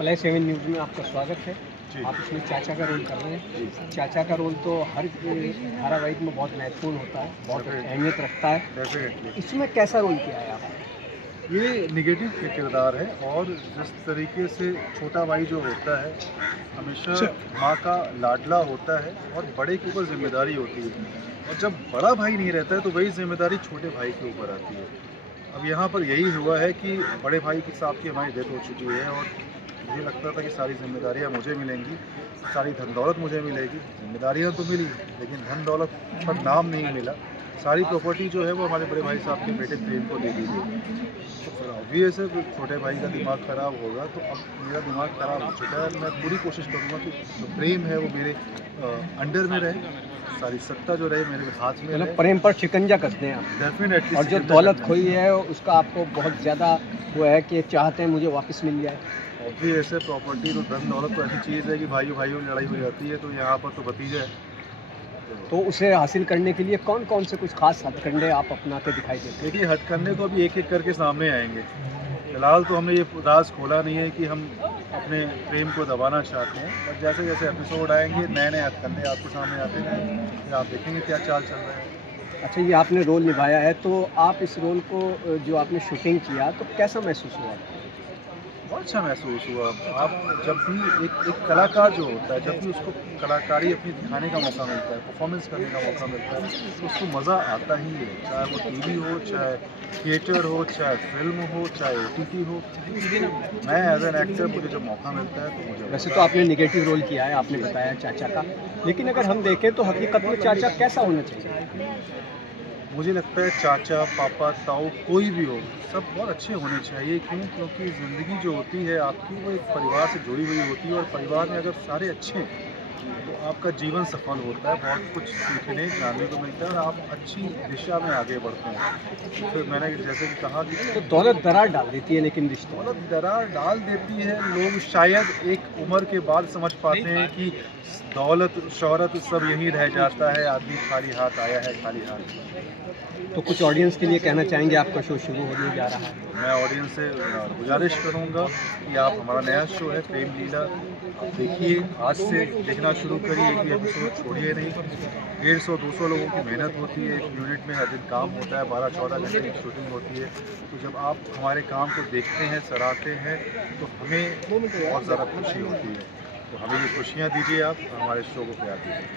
Play 7 news में आपका स्वागत है। जी। आप इसमें चाचा का रोल कर रहे हैं। जी। चाचा का रोल तो हर धारावाहिक में बहुत महत्वपूर्ण होता है, बहुत डेफिनेटली। अहमियत रखता है। डेफिनेटली इसमें कैसा रोल किया है आपने? ये नेगेटिव किरदार है और जिस तरीके से छोटा भाई जो होता है हमेशा माँ का लाडला होता है और बड़े के ऊपर जिम्मेदारी होती है, और जब बड़ा भाई नहीं रहता है तो वही जिम्मेदारी छोटे भाई के ऊपर आती है। अब यहाँ पर यही हुआ है कि बड़े भाई के साथ की हमारी डेथ हो चुकी है और मुझे लगता था कि सारी जिम्मेदारियाँ मुझे मिलेंगी, सारी धन दौलत मुझे मिलेगी। जिम्मेदारियाँ तो मिली लेकिन धन दौलत पर नाम नहीं मिला। सारी प्रॉपर्टी जो है वो हमारे बड़े भाई साहब के बेटे प्रेम को दे दी गई। तो फिर ऑब्वियस है कि छोटे भाई का दिमाग ख़राब होगा, तो अब मेरा दिमाग ख़राब हो चुका है। मैं पूरी कोशिश करूँगा कि जो प्रेम है वो मेरे अंडर में रहे, सारी सत्ता जो रहे मेरे हाथ में मतलब रहे। प्रेम पर शिकंजा कसते हैं आप। डेफिनेटली। और जो दौलत खोई है उसका आपको बहुत ज़्यादा वो है कि चाहते हैं मुझे वापस मिल जाए। ऑब्वियस है, प्रॉपर्टी तो धन दौलत तो ऐसी चीज़ है कि भाइयों भाइयों में लड़ाई हो जाती है, तो यहाँ पर तो भतीजा है। तो उसे हासिल करने के लिए कौन-कौन से कुछ खास हथकंडे आप अपनाते दिखाई देते हैं? देखिए, हथकंडे तो अभी एक-एक करके सामने आएँगे। फिलहाल तो हमने ये राज़ खोला नहीं है कि हम अपने प्रेम को दबाना चाहते हैं, और जैसे-जैसे एपिसोड आएँगे नए-नए हथकंडे आपके सामने आते रहेंगे, फिर आप देखेंगे क्या चाल चल रहा है। अच्छा, ये आपने रोल निभाया है तो आप इस रोल को जो आपने शूटिंग किया तो कैसा महसूस हुआ आपको? बहुत अच्छा महसूस हुआ। आप जब भी एक कलाकार जो होता है, जब भी उसको कलाकारी अपनी दिखाने का मौका मिलता है, परफॉर्मेंस करने का मौका मिलता है, तो उसको मज़ा आता ही है। चाहे वो टीवी हो, चाहे थिएटर हो, चाहे फ़िल्म हो, चाहे ओटीटी हो। मैं एज़ एन एक्टर मुझे जब मौका मिलता है तो मुझे वैसे तो आपने नेगेटिव रोल किया है, आपने बताया चाचा का, लेकिन अगर हम देखें तो हकीकत में चाचा कैसा होना चाहिए? मुझे लगता है चाचा, पापा, ताऊ कोई भी हो, सब बहुत अच्छे होने चाहिए। क्यों? क्योंकि ज़िंदगी जो होती है आपकी वो एक परिवार से जुड़ी हुई होती है, और परिवार में अगर सारे अच्छे हैं तो आपका जीवन सफल होता है, बहुत कुछ सीखने जानने को मिलता है और आप अच्छी दिशा में आगे बढ़ते हैं। फिर मैंने जैसे कि कहा कि तो दौलत दरार डाल देती है लेकिन रिश्तों में। दौलत दरार डाल देती है। लोग शायद एक उम्र के बाद समझ पाते हैं कि दौलत शोहरत सब यहीं रह जाता है, आदमी खाली हाथ आया है खाली हाथ। तो कुछ ऑडियंस के लिए कहना चाहेंगे, आपका शो शुरू होने जा रहा है। मैं ऑडियंस से गुजारिश करूंगा कि आप हमारा नया शो है प्रेम लीला, आप देखिए, आज से देखना शुरू करिए, एक भी एपिसोड छोड़िए नहीं। 150-200 लोगों की मेहनत होती है, एक यूनिट में हर दिन काम होता है, 12-14 घंटे की शूटिंग होती है। तो जब आप हमारे काम को देखते हैं, सराहते हैं, तो हमें बहुत ज़्यादा खुशी होती है। तो हमें ये खुशियाँ दीजिए, आप हमारे शो को प्यार दीजिए।